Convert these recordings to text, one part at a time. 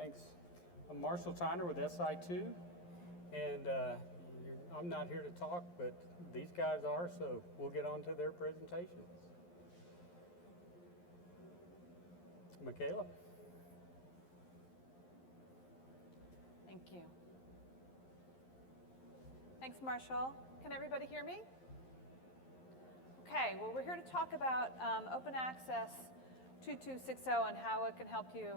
Thanks. I'm Marshall Tyner with Si2, and I'm not here to talk, but these guys are, so we'll get on to their presentations. Michaela. Thank you. Thanks, Marshall. Can everybody hear me? Okay, well, we're here to talk about OpenAccess 2260 and how it can help you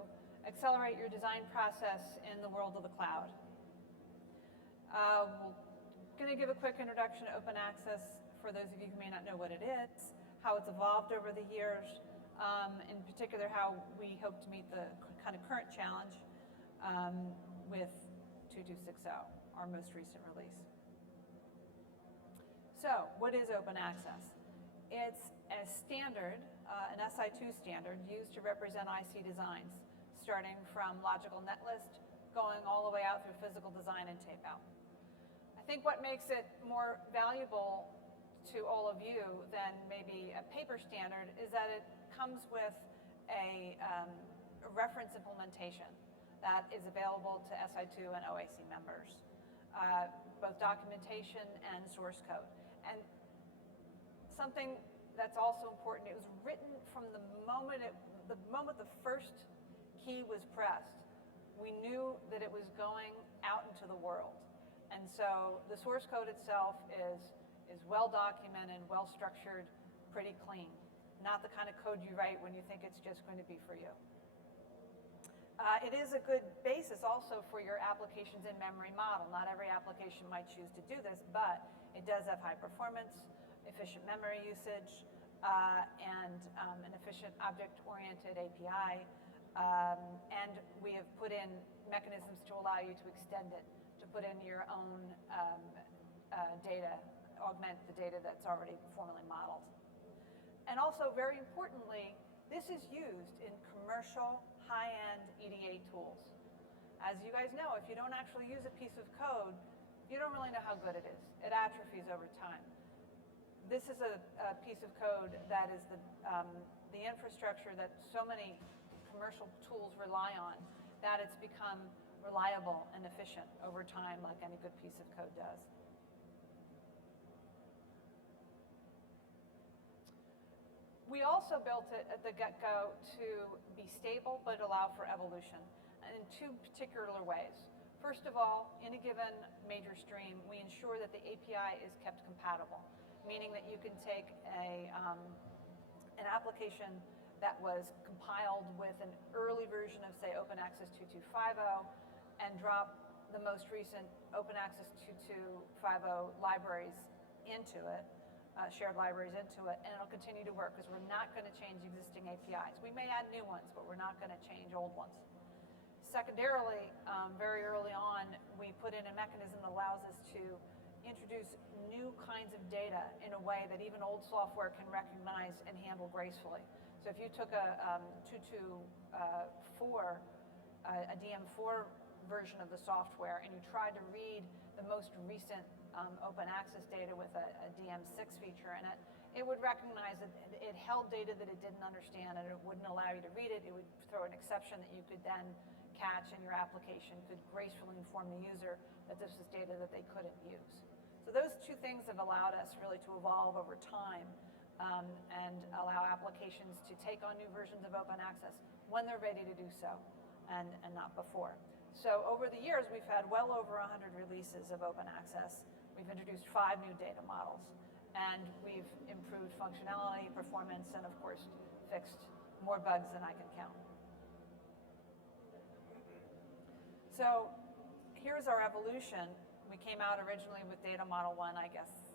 accelerate your design process in the world of the cloud. We're going to give a quick introduction to OpenAccess for those of you who may not know what it is, how it's evolved over the years, in particular how we hope to meet the kind of current challenge with 2260, our most recent release. So, what is OpenAccess? It's a standard, an Si2 standard, used to represent IC designs, starting from logical netlist, going all the way out through physical design and tape out. I think what makes it more valuable to all of you than maybe a paper standard is that it comes with a reference implementation that is available to Si2 and OAC members, both documentation and source code. And something that's also important, it was written from the moment the first key was pressed. We knew that it was going out into the world. And so the source code itself is well documented, well structured, pretty clean. Not the kind of code you write when you think it's just going to be for you. It is a good basis also for your applications in memory model. Not every application might choose to do this, but it does have high performance, efficient memory usage, and an efficient object-oriented API. And we have put in mechanisms to allow you to extend it, to put in your own data, augment the data that's already formally modeled. And also, very importantly, this is used in commercial high-end EDA tools. As you guys know, if you don't actually use a piece of code, you don't really know how good it is. It atrophies over time. This is a piece of code that is the infrastructure that so many commercial tools rely on, that it's become reliable and efficient over time, like any good piece of code does. We also built it at the get-go to be stable but allow for evolution in two particular ways. First of all, in a given major stream, we ensure that the API is kept compatible, meaning that you can take an application that was compiled with an early version of, say, OpenAccess 2250 and drop the most recent OpenAccess 2250 libraries into it, shared libraries into it, and it'll continue to work because we're not going to change existing APIs. We may add new ones, but we're not going to change old ones. Secondarily, very early on, we put in a mechanism that allows us to introduce new kinds of data in a way that even old software can recognize and handle gracefully. So if you took a 224, a DM4 version of the software, and you tried to read the most recent OpenAccess data with a DM6 feature in it, it would recognize that it held data that it didn't understand and it wouldn't allow you to read it. It would throw an exception that you could then catch, and your application could gracefully inform the user that this is data that they couldn't use. So those two things have allowed us really to evolve over time and allow applications to take on new versions of OpenAccess when they're ready to do so and not before. So over the years, we've had well over 100 releases of OpenAccess. We've introduced 5 new data models, and we've improved functionality, performance, and of course, fixed more bugs than I can count. So here's our evolution. We came out originally with Data Model 1, I guess,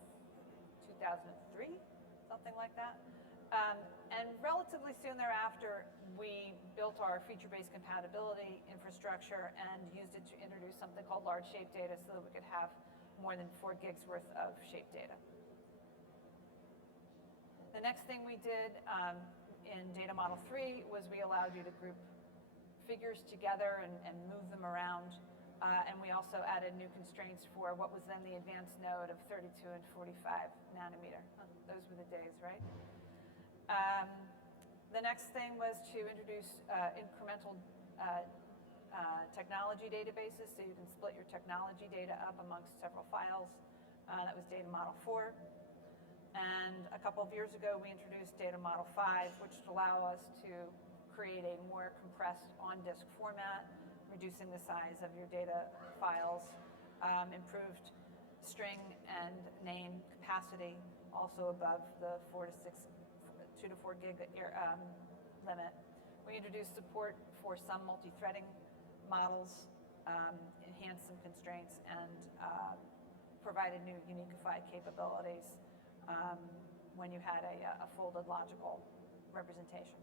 2003, something like that. And relatively soon thereafter, we built our feature-based compatibility infrastructure and used it to introduce something called large shape data so that we could have more than 4 gigs worth of shape data. The next thing we did in Data Model 3 was we allowed you to group figures together and move them around. And we also added new constraints for what was then the advanced node of 32 and 45 nanometer. Those were the days, right? The next thing was to introduce incremental technology databases, so you can split your technology data up amongst several files. That was data model 4. And a couple of years ago, we introduced data model 5, which would allow us to create a more compressed on-disk format, reducing the size of your data files, improved string and name capacity, also above the 2 to 4 gig limit. We introduced support for some multi-threading models, enhanced some constraints, and provided new unified capabilities when you had a folded logical representation.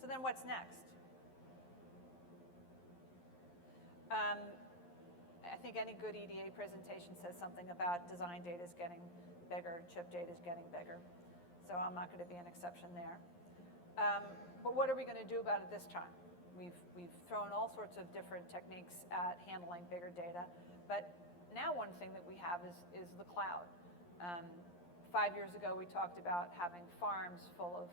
So then what's next? I think any good EDA presentation says something about design data is getting bigger, chip data is getting bigger. So I'm not going to be an exception there. But what are we going to do about it this time? We've thrown all sorts of different techniques at handling bigger data, but now one thing that we have is the cloud. 5 years ago, we talked about having farms full of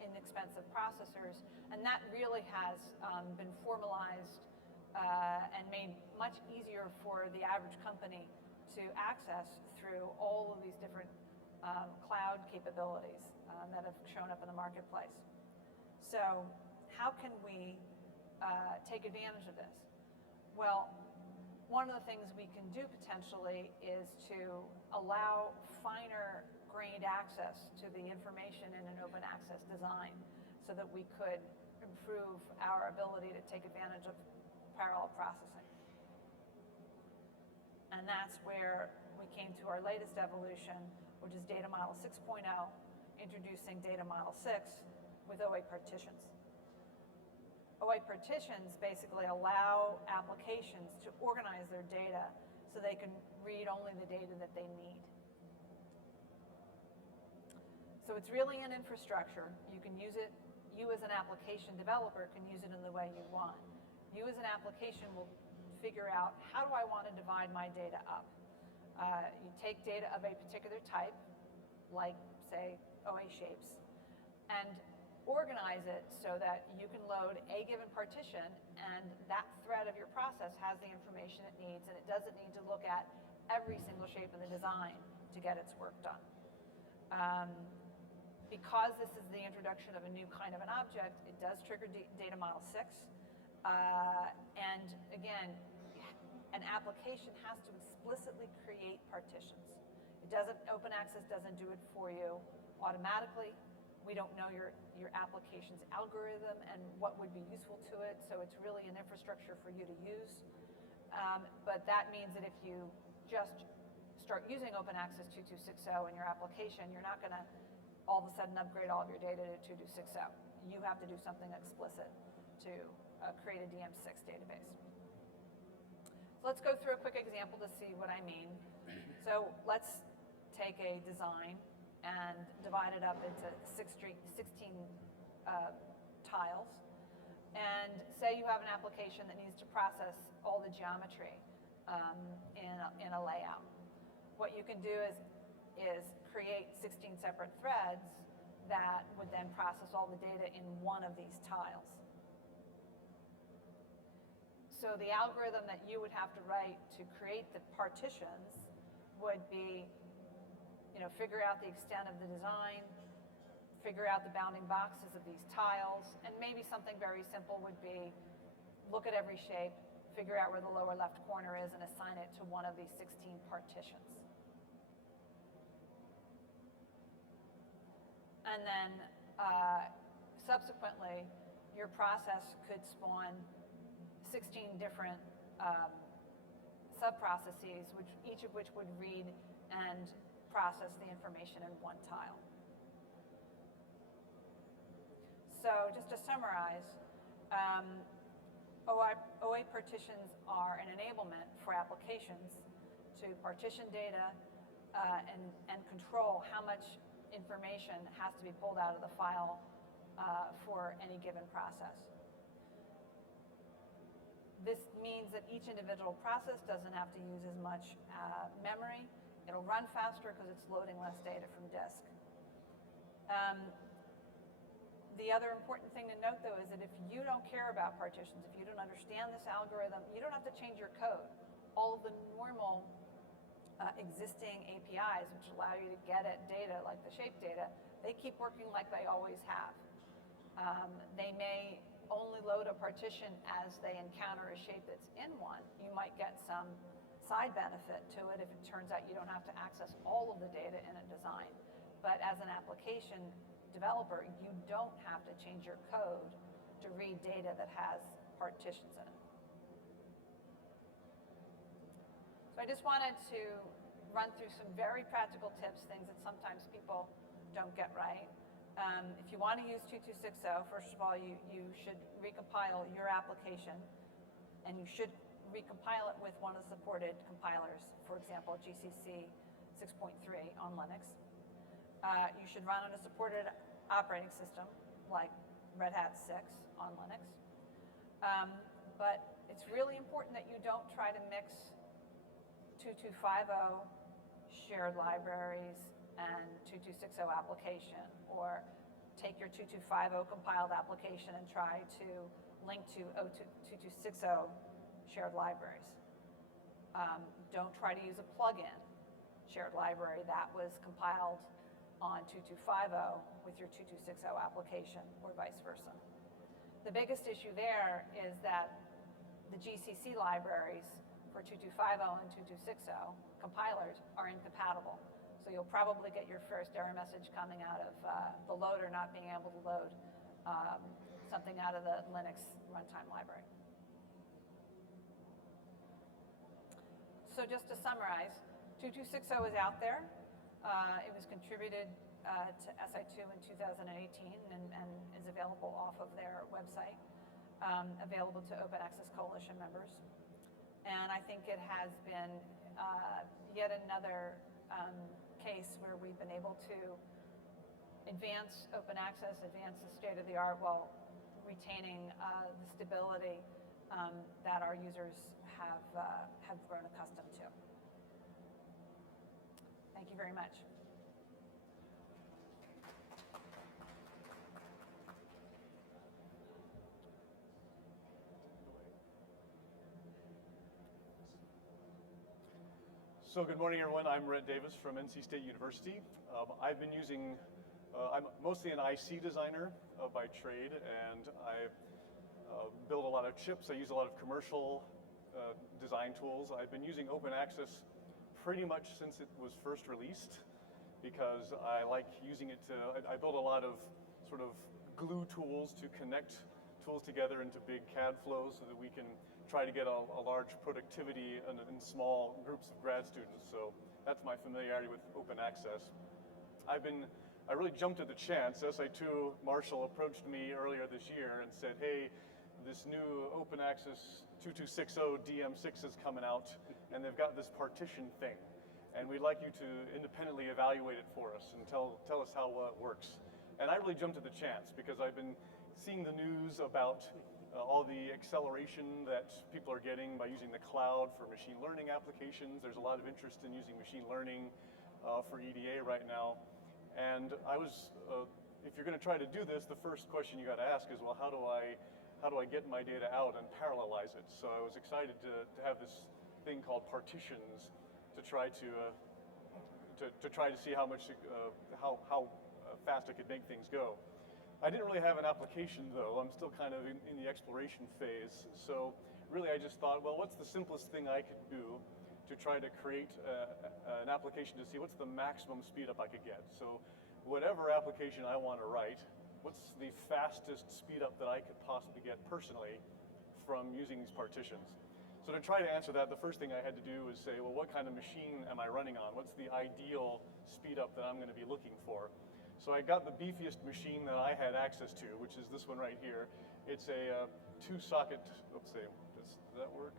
inexpensive processors, and that really has been formalized and made much easier for the average company to access through all of these different cloud capabilities that have shown up in the marketplace. So how can we take advantage of this? Well, one of the things we can do potentially is to allow finer grained access to the information in an open access design so that we could improve our ability to take advantage of parallel processing. And that's where we came to our latest evolution, which is data model 6.0, introducing data model 6 with OA partitions. OA partitions basically allow applications to organize their data so they can read only the data that they need. So it's really an infrastructure. You can use it, you as an application developer can use it in the way you want. You as an application will figure out, how do I want to divide my data up? You take data of a particular type, like, say, OA shapes, and organize it so that you can load a given partition, and that thread of your process has the information it needs, and it doesn't need to look at every single shape in the design to get its work done. Because this is the introduction of a new kind of an object, it does trigger data model 6. And again, an application has to explicitly create partitions. It doesn't, OpenAccess doesn't do it for you automatically. We don't know your application's algorithm and what would be useful to it, so it's really an infrastructure for you to use. But that means that if you just start using OpenAccess 2260 in your application, you're not going to all of a sudden upgrade all of your data to 2260. You have to do something explicit to create a DM6 database. So let's go through a quick example to see what I mean. So let's take a design and divide it up into 16 tiles. And say you have an application that needs to process all the geometry in a layout. What you can do is create 16 separate threads that would then process all the data in one of these tiles. So the algorithm that you would have to write to create the partitions would be, figure out the extent of the design, figure out the bounding boxes of these tiles, and maybe something very simple would be look at every shape, figure out where the lower left corner is, and assign it to one of these 16 partitions. And then subsequently, your process could spawn 16 different sub-processes, each of which would read and process the information in one tile. So just to summarize, OA partitions are an enablement for applications to partition data and control how much information has to be pulled out of the file for any given process. This means that each individual process doesn't have to use as much memory. It'll run faster because it's loading less data from disk. The other important thing to note, though, is that if you don't care about partitions, if you don't understand this algorithm, you don't have to change your code. All of the normal existing APIs, which allow you to get at data like the shape data, they keep working like they always have. They may only load a partition as they encounter a shape that's in one. You might get some side benefit to it if it turns out you don't have to access all of the data in a design. But as an application developer, you don't have to change your code to read data that has partitions in it. So I just wanted to run through some very practical tips, things that sometimes people don't get right. If you want to use 2260, first of all, you should recompile your application, and you should recompile it with one of the supported compilers, for example, GCC 6.3 on Linux. You should run on a supported operating system like Red Hat 6 on Linux. But it's really important that you don't try to mix 2250 shared libraries and 2260 application, or take your 2250 compiled application and try to link to 2260 shared libraries. Don't try to use a plugin shared library that was compiled on 2250 with your 2260 application, or vice versa. The biggest issue there is that the GCC libraries for 2250 and 2260 compilers are incompatible. So you'll probably get your first error message coming out of the loader not being able to load something out of the Linux runtime library. So just to summarize, 2260 is out there. It was contributed to Si2 in 2018 and is available off of their website, available to OpenAccess Coalition members. And I think it has been yet another case where we've been able to advance open access, advance the state of the art while retaining the stability that our users have grown accustomed to. Thank you very much. So good morning, everyone. I'm Rhett Davis from NC State University. I've been using, I'm mostly an IC designer by trade, and I build a lot of chips. I use a lot of commercial design tools. I've been using OpenAccess pretty much since it was first released, because I like using it to, I build a lot of sort of glue tools to connect tools together into big CAD flows so that we can try to get a large productivity in small groups of grad students. So that's my familiarity with open access. I really jumped at the chance. Si2 Marshall approached me earlier this year and said, hey, this new open access 2260 DM6 is coming out, and they've got this partition thing, and we'd like you to independently evaluate it for us and tell us how it works. And I really jumped at the chance because I've been seeing the news about all the acceleration that people are getting by using the cloud for machine learning applications. There's a lot of interest in using machine learning for EDA right now. And I was, if you're going to try to do this, the first question you got to ask is, well, how do I get my data out and parallelize it? So I was excited to have this thing called Partitions to try to see how much how fast I could make things go. I didn't really have an application, though. I'm still kind of in the exploration phase. So really, I just thought, well, what's the simplest thing I could do to try to create an application to see what's the maximum speed up I could get? So whatever application I want to write, what's the fastest speed up that I could possibly get personally from using these partitions? So to try to answer that, the first thing I had to do was say, well, what kind of machine am I running on? What's the ideal speed up that I'm going to be looking for? So I got the beefiest machine that I had access to, which is this one right here. It's a two-socket, let's see, does that work?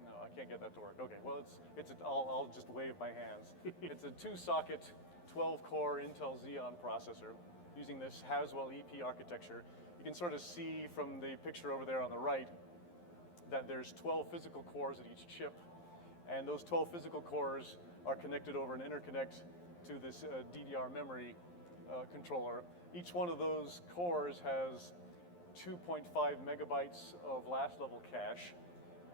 No, I can't get that to work. Okay, well, I'll just wave my hands. It's a two-socket, 12-core Intel Xeon processor using this Haswell EP architecture. You can sort of see from the picture over there on the right that there's 12 physical cores at each chip, and those 12 physical cores are connected over an interconnect to this DDR memory controller. Each one of those cores has 2.5 megabytes of last level cache,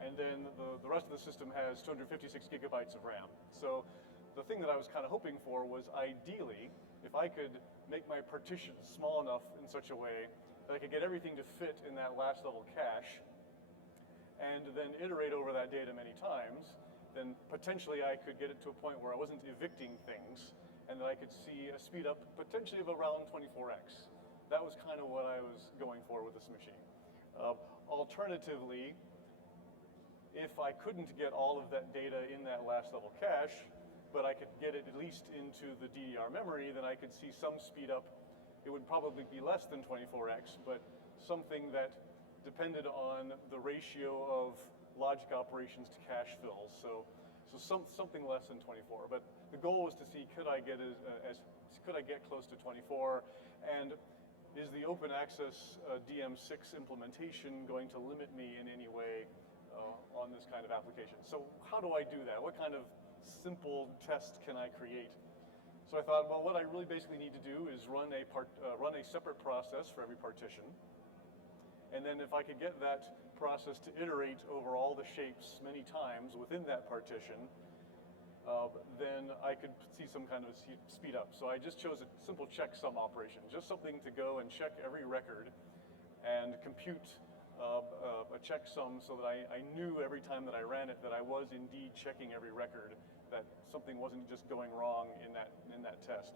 and then the rest of the system has 256 gigabytes of RAM. So the thing that I was kind of hoping for was, ideally, if I could make my partitions small enough in such a way that I could get everything to fit in that last level cache, and then iterate over that data many times, then potentially I could get it to a point where I wasn't evicting things, and that I could see a speed up potentially of around 24x. That was kind of what I was going for with this machine. Alternatively, if I couldn't get all of that data in that last level cache, but I could get it at least into the DDR memory, then I could see some speed up. It would probably be less than 24x, but something that depended on the ratio of logic operations to cache fills. So something less than 24. But the goal was to see, could I get close to 24, and is the OpenAccess DM6 implementation going to limit me in any way on this kind of application? So how do I do that? What kind of simple test can I create? So I thought, well, what I really basically need to do is run a separate process for every partition. And then if I could get that process to iterate over all the shapes many times within that partition, then I could see some kind of a speed up. So I just chose a simple checksum operation, just something to go and check every record and compute a checksum so that I knew every time that I ran it that I was indeed checking every record, that something wasn't just going wrong in that test.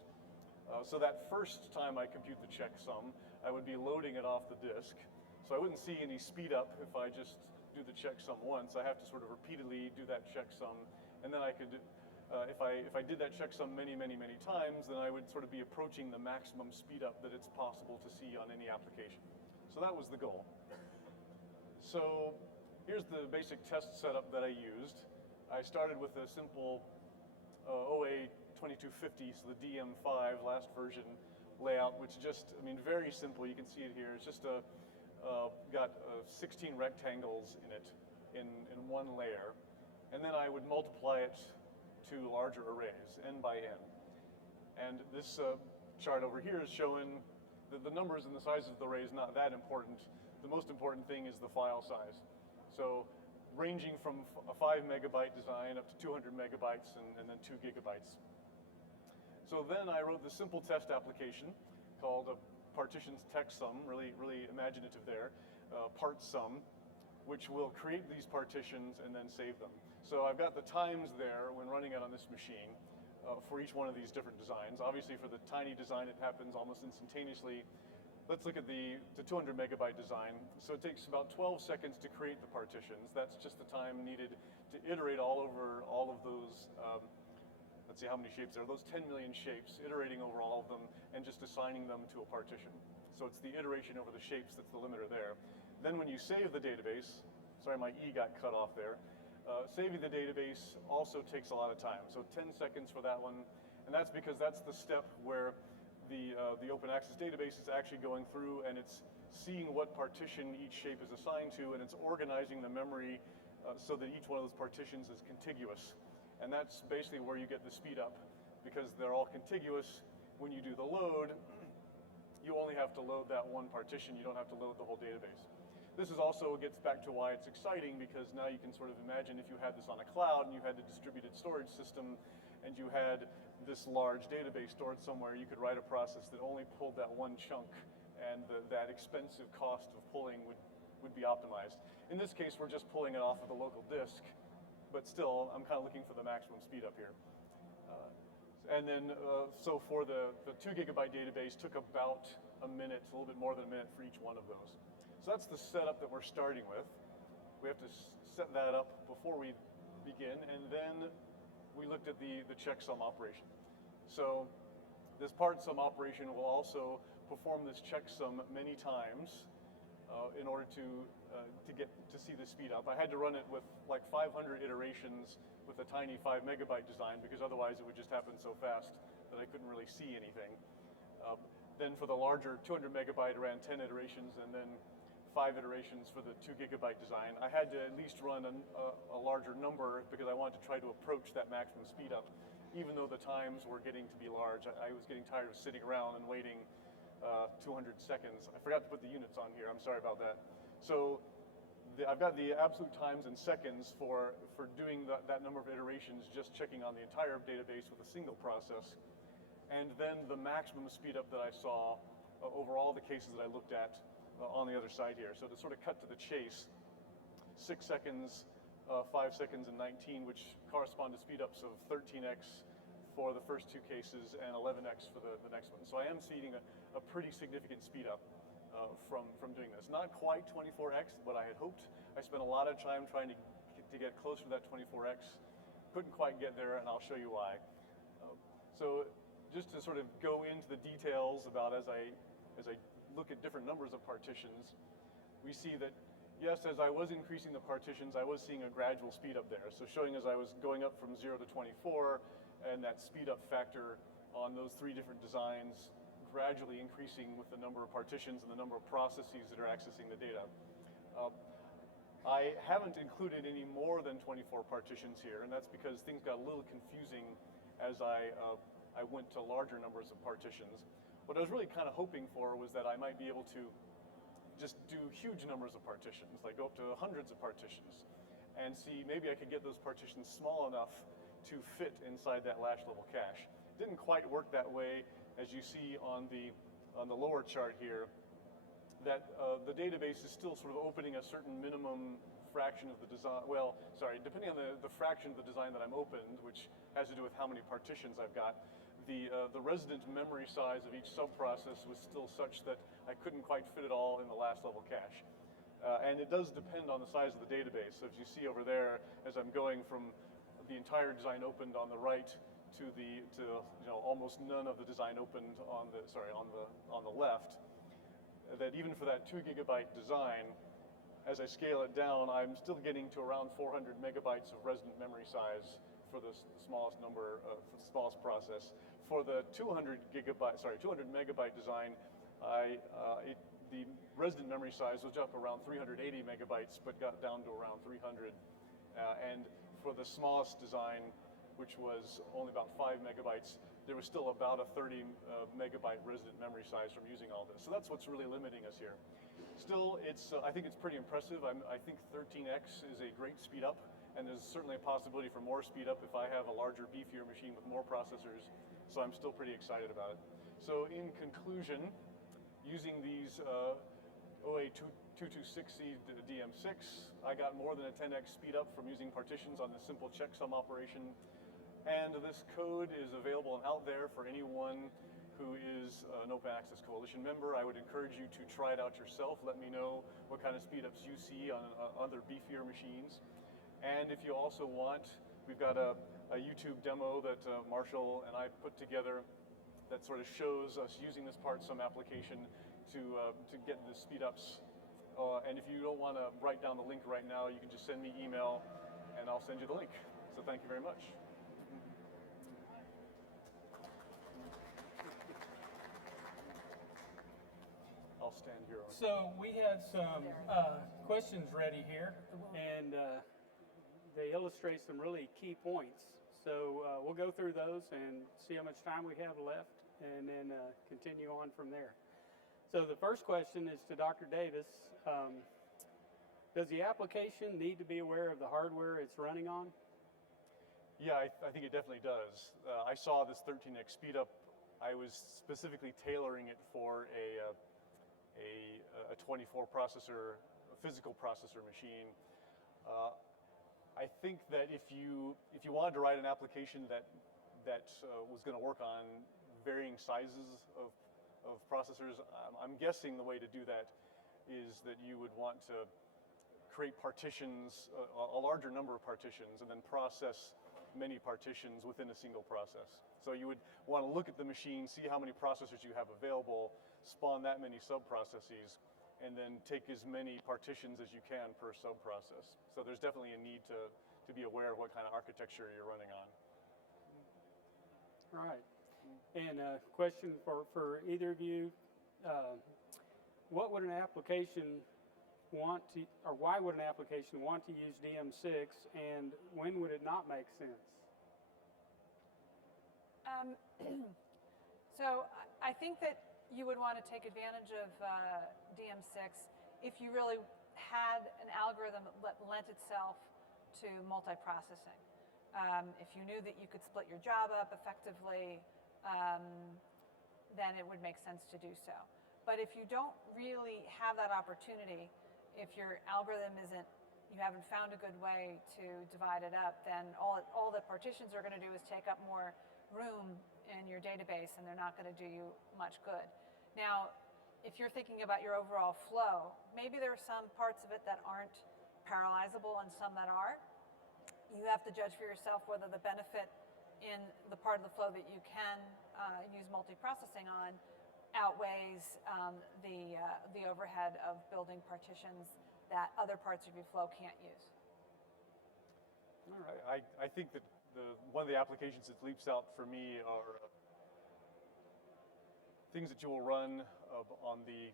So that first time I compute the checksum, I would be loading it off the disk. So I wouldn't see any speed up if I just do the checksum once. I have to sort of repeatedly do that checksum, and then I could, if I did that checksum many times, then I would sort of be approaching the maximum speed up that it's possible to see on any application. So that was the goal. So here's the basic test setup that I used. I started with a simple OA 2250, so the DM5 last version layout, which just, I mean, very simple. You can see it here. It's just got 16 rectangles in it in one layer, and then I would multiply it to larger arrays, n by n. And this chart over here is showing that the numbers and the size of the array is not that important. The most important thing is the file size. So ranging from a 5 megabyte design up to 200 megabytes and then 2 gigabytes. So then I wrote the simple test application called Partitions text sum, really imaginative there, part sum, which will create these partitions and then save them. So I've got the times there when running it on this machine for each one of these different designs. Obviously for the tiny design it happens almost instantaneously. Let's look at the 200 megabyte design. So it takes about 12 seconds to create the partitions. That's just the time needed to iterate all over all of those, let's see how many shapes there are, those 10 million shapes, iterating over all of them and just assigning them to a partition. So it's the iteration over the shapes that's the limiter there. Then when you save the database, sorry my E got cut off there, saving the database also takes a lot of time. So 10 seconds for that one, and that's because that's the step where the OpenAccess database is actually going through and it's seeing what partition each shape is assigned to, and it's organizing the memory so that each one of those partitions is contiguous. And that's basically where you get the speed up, because they're all contiguous. When you do the load, you only have to load that one partition. You don't have to load the whole database. This is also gets back to why it's exciting, because now you can sort of imagine if you had this on a cloud and you had a distributed storage system and you had this large database stored somewhere, you could write a process that only pulled that one chunk, and that expensive cost of pulling would be optimized. In this case, we're just pulling it off of the local disk, but still, I'm kind of looking for the maximum speed up here. And then, so for the 2 gigabyte database, took about a minute, a little bit more than a minute for each one of those. So that's the setup that we're starting with. We have to set that up before we begin, and then we looked at the checksum operation. So this part sum operation will also perform this checksum many times in order to see the speed up. I had to run it with like 500 iterations with a tiny 5 megabyte design, because otherwise it would just happen so fast that I couldn't really see anything. Then for the larger 200 megabyte, I ran 10 iterations, and then 5 iterations for the 2 gigabyte design. I had to at least run a larger number because I wanted to try to approach that maximum speed up. even though the times were getting to be large. I was getting tired of sitting around and waiting 200 seconds. I forgot to put the units on here. I'm sorry about that. So I've got the absolute times in seconds for doing that number of iterations, just checking on the entire database with a single process. And then the maximum speed up that I saw over all the cases that I looked at on the other side here. So to sort of cut to the chase, 6 seconds, 5 seconds, and 19, which correspond to speedups of 13x for the first two cases and 11x for the next one. So I am seeing a pretty significant speed up from doing this. Not quite 24x, but I had hoped. I spent a lot of time trying to get closer to that 24x. Couldn't quite get there, and I'll show you why. So just to sort of go into the details about as I look at different numbers of partitions, we see that yes, as I was increasing the partitions, I was seeing a gradual speed up there. So showing as I was going up from 0 to 24, and that speed up factor on those three different designs gradually increasing with the number of partitions and the number of processes that are accessing the data. I haven't included any more than 24 partitions here, and that's because things got a little confusing as I went to larger numbers of partitions. What I was really kind of hoping for was that I might be able to just do huge numbers of partitions, like go up to hundreds of partitions, and see maybe I could get those partitions small enough to fit inside that latch level cache. Didn't quite work that way, as you see on the lower chart here, that the database is still sort of opening a certain minimum fraction of the design, well, sorry, depending on the fraction of the design that I'm opened, which has to do with how many partitions I've got, the resident memory size of each subprocess was still such that I couldn't quite fit it all in the last level cache. And it does depend on the size of the database. So as you see over there, as I'm going from the entire design opened on the right to almost none of the design opened on the left, that even for that 2 gigabyte design, as I scale it down, I'm still getting to around 400 megabytes of resident memory size for the smallest smallest process. For the 200 megabyte design, the resident memory size was up around 380 megabytes, but got down to around 300. And for the smallest design, which was only about 5 megabytes, there was still about a 30 megabyte resident memory size from using all this. So that's what's really limiting us here. Still, I think it's pretty impressive. I think 13x is a great speed up, and there's certainly a possibility for more speed up if I have a larger, beefier machine with more processors. So I'm still pretty excited about it. So in conclusion, using these OA226C DM6, I got more than a 10x speed up from using partitions on the simple checksum operation. And this code is available and out there for anyone who is an Open Access Coalition member. I would encourage you to try it out yourself. Let me know what kind of speed ups you see on other beefier machines. And if you also want, we've got a YouTube demo that Marshall and I put together that sort of shows us using this Partition application to get the speed ups. And if you don't want to write down the link right now, you can just send me email and I'll send you the link. So thank you very much. I'll stand here. So we have some questions ready here, and they illustrate some really key points. So we'll go through those and see how much time we have left, and then continue on from there. So the first question is to Dr. Davis. Does the application need to be aware of the hardware it's running on? Yeah, I think it definitely does. I saw this 13x speedup. I was specifically tailoring it for a 24 processor, a physical processor machine. I think that if you wanted to write an application that was going to work on varying sizes of processors, I'm guessing the way to do that is that you would want to create partitions, a larger number of partitions, and then process many partitions within a single process. So you would want to look at the machine, see how many processors you have available, spawn that many sub-processes, and then take as many partitions as you can per sub-process. So there's definitely a need to be aware of what kind of architecture you're running on. All right. And a question for either of you. What would an application want to, or why would an application want to use DM6, and when would it not make sense? So I think that you would want to take advantage of DM6 if you really had an algorithm that lent itself to multiprocessing. If you knew that you could split your job up effectively, then it would make sense to do so. But if you don't really have that opportunity, if your algorithm isn't, you haven't found a good way to divide it up, then all the partitions are going to do is take up more room in your database, and they're not going to do you much good. Now, if you're thinking about your overall flow, maybe there are some parts of it that aren't parallelizable and some that are. You have to judge for yourself whether the benefit in the part of the flow that you can use multiprocessing on outweighs the overhead of building partitions that other parts of your flow can't use. All right. I think that one of the applications that leaps out for me are things that you will run on the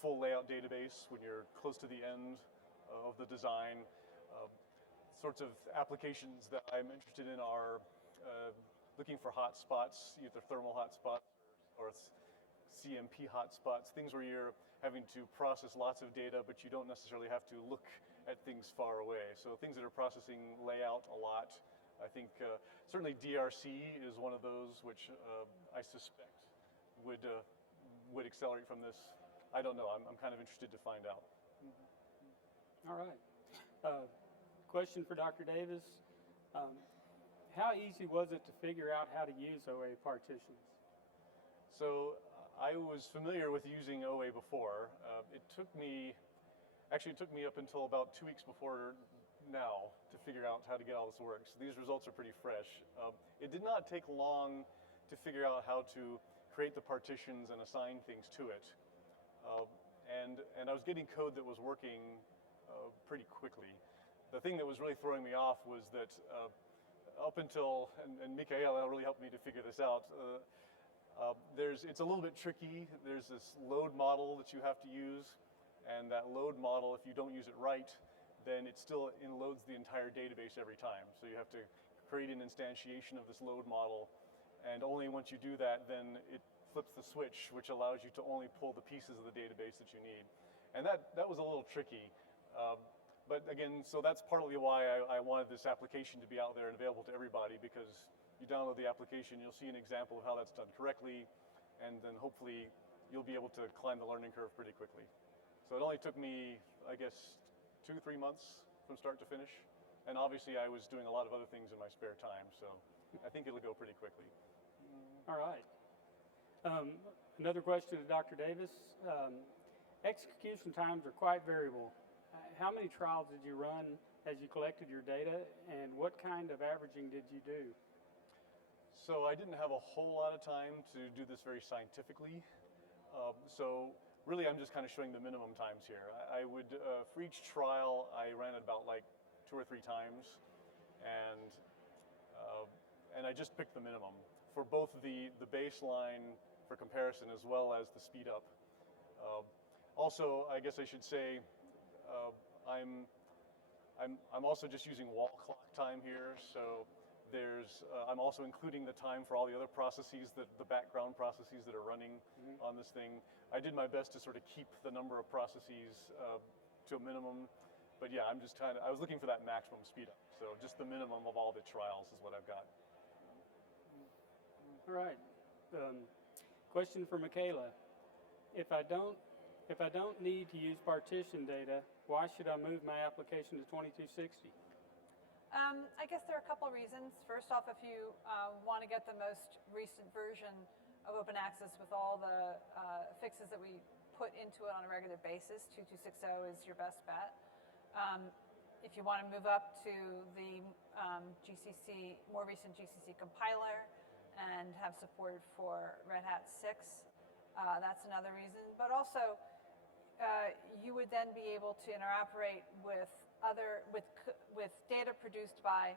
full layout database when you're close to the end of the design. Sorts of applications that I'm interested in are looking for hotspots, either thermal hotspots or CMP hotspots, things where you're having to process lots of data, but you don't necessarily have to look at things far away. So things that are processing layout a lot. I think certainly DRC is one of those which I suspect would accelerate from this. I don't know. I'm kind of interested to find out. All right. Question for Dr. Davis. How easy was it to figure out how to use OA partitions? So I was familiar with using OA before. It took me up until about 2 weeks before now to figure out how to get all this work. So these results are pretty fresh. It did not take long to figure out how to create the partitions and assign things to it. And I was getting code that was working pretty quickly. The thing that was really throwing me off was that up until, and Michaela really helped me to figure this out, it's a little bit tricky. There's this load model that you have to use, and that load model, if you don't use it right, then it still loads the entire database every time. So you have to create an instantiation of this load model, and only once you do that, then it flips the switch, which allows you to only pull the pieces of the database that you need. And that was a little tricky. But again, so that's partly why I wanted this application to be out there and available to everybody, because you download the application, you'll see an example of how that's done correctly, and then hopefully you'll be able to climb the learning curve pretty quickly. So it only took me, I guess, 2-3 months from start to finish. And obviously I was doing a lot of other things in my spare time, so I think it'll go pretty quickly. All right. Another question to Dr. Davis. Execution times are quite variable. How many trials did you run as you collected your data, and what kind of averaging did you do? So I didn't have a whole lot of time to do this very scientifically. So really I'm just kind of showing the minimum times here. I would, for each trial, I ran it about like 2 or 3 times, and I just picked the minimum for both the baseline for comparison as well as the speed up. Also, I guess I should say, I'm also just using wall clock time here, so I'm also including the time for all the other processes, the background processes that are running on this thing. I did my best to sort of keep the number of processes to a minimum, but yeah, I was looking for that maximum speed up. So just the minimum of all the trials is what I've got. All right. Question for Michaela. If I don't need to use partition data, why should I move my application to 2260? I guess there are a couple of reasons. First off, if you want to get the most recent version of OpenAccess with all the fixes that we put into it on a regular basis, 2260 is your best bet. If you want to move up to the more recent GCC compiler and have support for Red Hat 6, that's another reason. But also, you would then be able to interoperate with data produced by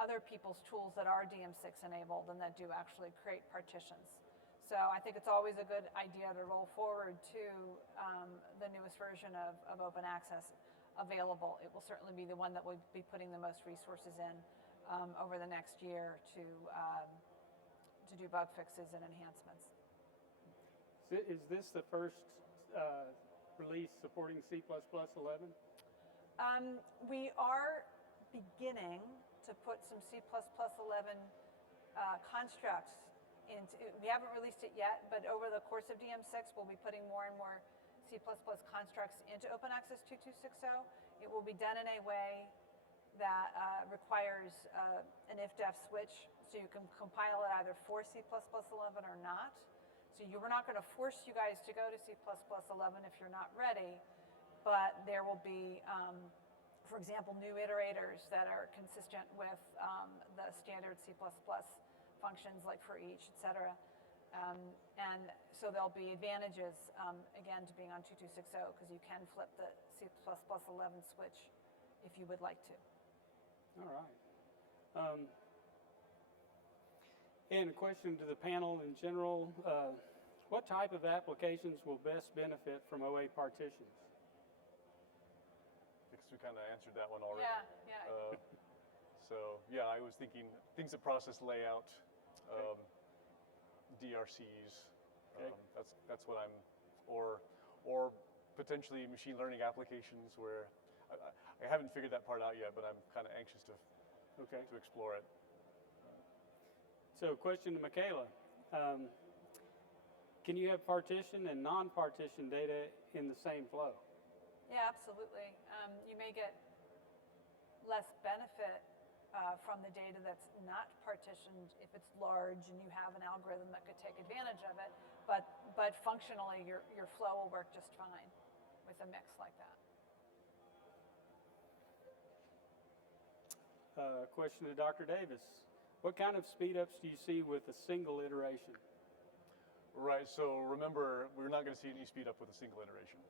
other people's tools that are DM6 enabled and that do actually create partitions. So I think it's always a good idea to roll forward to the newest version of OpenAccess available. It will certainly be the one that we'll be putting the most resources in over the next year to to do bug fixes and enhancements. Is this the first release supporting C++ 11? We are beginning to put some C++ 11 constructs into, we haven't released it yet, but over the course of DM6, we'll be putting more and more C++ constructs into OpenAccess 2260. It will be done in a way that requires an if-def switch, so you can compile it either for C++ 11 or not. So we're not going to force you guys to go to C++ 11 if you're not ready, but there will be, for example, new iterators that are consistent with the standard C++ functions like for each, et cetera. And so there'll be advantages, again, to being on 2260 because you can flip the C++ 11 switch if you would like to. All right. And a question to the panel in general. What type of applications will best benefit from OA partitions? I guess we kind of answered that one already. Yeah. So yeah, I was thinking things that process layout, DRCs. Okay. That's what I'm, or potentially machine learning applications where I haven't figured that part out yet, but I'm kind of anxious to explore it. So, question to Michaela. Can you have partition and non-partition data in the same flow? Yeah, absolutely. You may get less benefit from the data that's not partitioned if it's large and you have an algorithm that could take advantage of it, but functionally your flow will work just fine with a mix like that. Question to Dr. Davis. What kind of speedups do you see with a single iteration? Right, so remember, we're not going to see any speed up with a single iteration.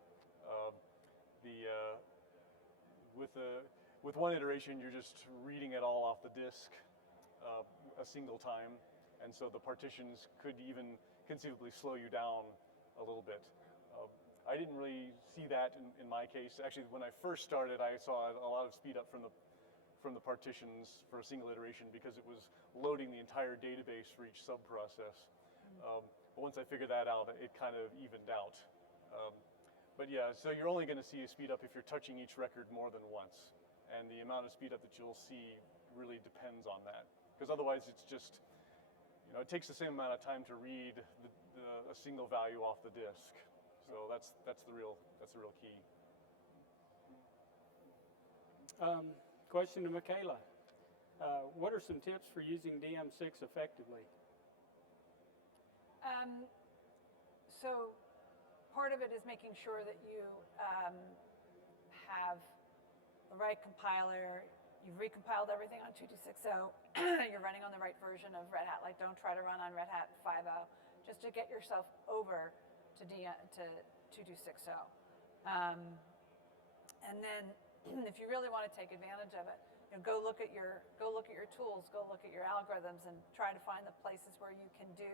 With one iteration, you're just reading it all off the disk a single time, and so the partitions could even conceivably slow you down a little bit. I didn't really see that in my case. Actually, when I first started, I saw a lot of speed up from the partitions for a single iteration because it was loading the entire database for each sub-process. But once I figured that out, it kind of evened out. But yeah, so you're only going to see a speed up if you're touching each record more than once. And the amount of speed up that you'll see really depends on that. Because otherwise it's just, it takes the same amount of time to read a single value off the disk. So that's the real key. Question to Michaela. What are some tips for using DM6 effectively? So part of it is making sure that you have the right compiler. You've recompiled everything on 2260. You're running on the right version of Red Hat. Like, don't try to run on Red Hat 5.0 just to get yourself over to 2260. And then, if you really want to take advantage of it, go look at your tools, go look at your algorithms, and try to find the places where you can do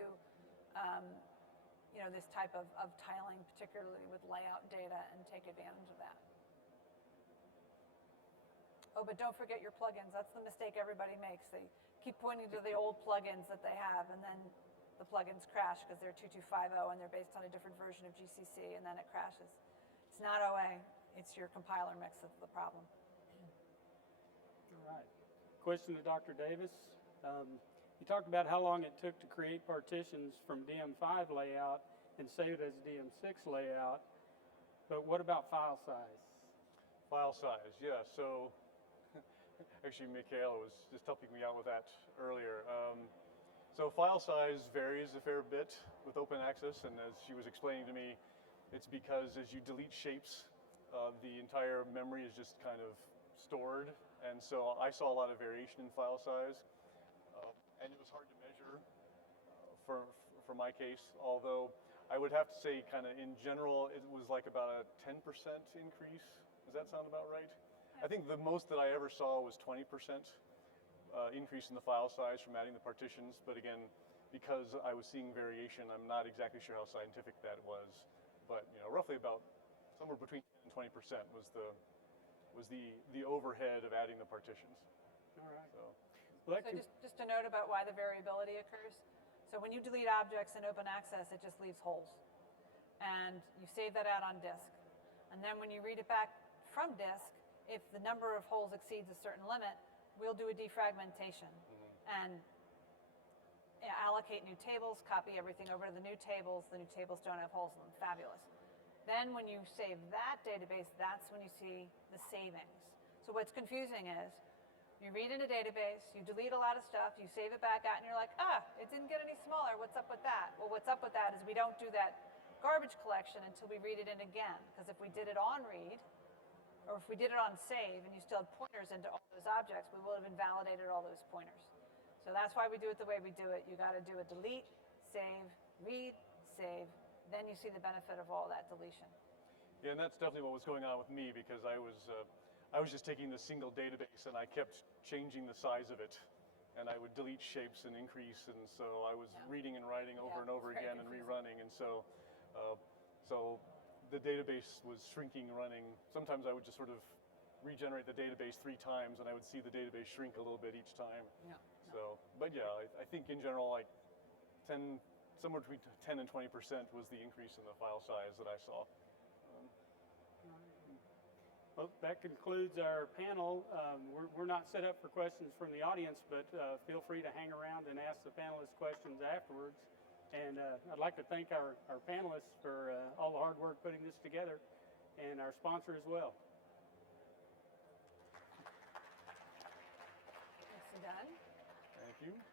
this type of tiling, particularly with layout data, and take advantage of that. Oh, but don't forget your plugins. That's the mistake everybody makes. They keep pointing to the old plugins that they have, and then the plugins crash because they're 2250 and they're based on a different version of GCC, and then it crashes. It's not OA. It's your compiler mix that's the problem. All right. Question to Dr. Davis. You talked about how long it took to create partitions from DM5 layout and save it as DM6 layout, but what about file size? File size, yeah. So actually, Michaela was just helping me out with that earlier. So file size varies a fair bit with OpenAccess, and as she was explaining to me, it's because as you delete shapes, the entire memory is just kind of stored, and so I saw a lot of variation in file size, and it was hard to measure for my case, although I would have to say kind of in general, it was like about a 10% increase. Does that sound about right? I think the most that I ever saw was 20% increase in the file size from adding the partitions, but again, because I was seeing variation, I'm not exactly sure how scientific that was, but roughly about somewhere between 10 and 20% was the overhead of adding the partitions. All right. So just a note about why the variability occurs. So So when you delete objects in OpenAccess, it just leaves holes. And you save that out on disk. And then when you read it back from disk, if the number of holes exceeds a certain limit, we'll do a defragmentation and allocate new tables, copy everything over to the new tables. The new tables don't have holes in them. Fabulous. Then when you save that database, that's when you see the savings. So what's confusing is you read in a database, you delete a lot of stuff, you save it back out, and you're like, it didn't get any smaller. What's up with that? Well, what's up with that is we don't do that garbage collection until we read it in again. Because if we did it on read, or if we did it on save, and you still had pointers into all those objects, we would have invalidated all those pointers. So that's why we do it the way we do it. You got to do a delete, save, read, save. Then you see the benefit of all that deletion. Yeah, and that's definitely what was going on with me because I was just taking the single database and I kept changing the size of it, and I would delete shapes and increase, and so I was reading and writing over and over again and rerunning, and so the database was shrinking, running. Sometimes I would just sort of regenerate the database 3 times, and I would see the database shrink a little bit each time. Yeah. So, but yeah, I think in general, like somewhere between 10 and 20% was the increase in the file size that I saw. Well, that concludes our panel. We're not set up for questions from the audience, but feel free to hang around and ask the panelists questions afterwards. And I'd like to thank our panelists for all the hard work putting this together, and our sponsor as well. Nicely done. Thank you.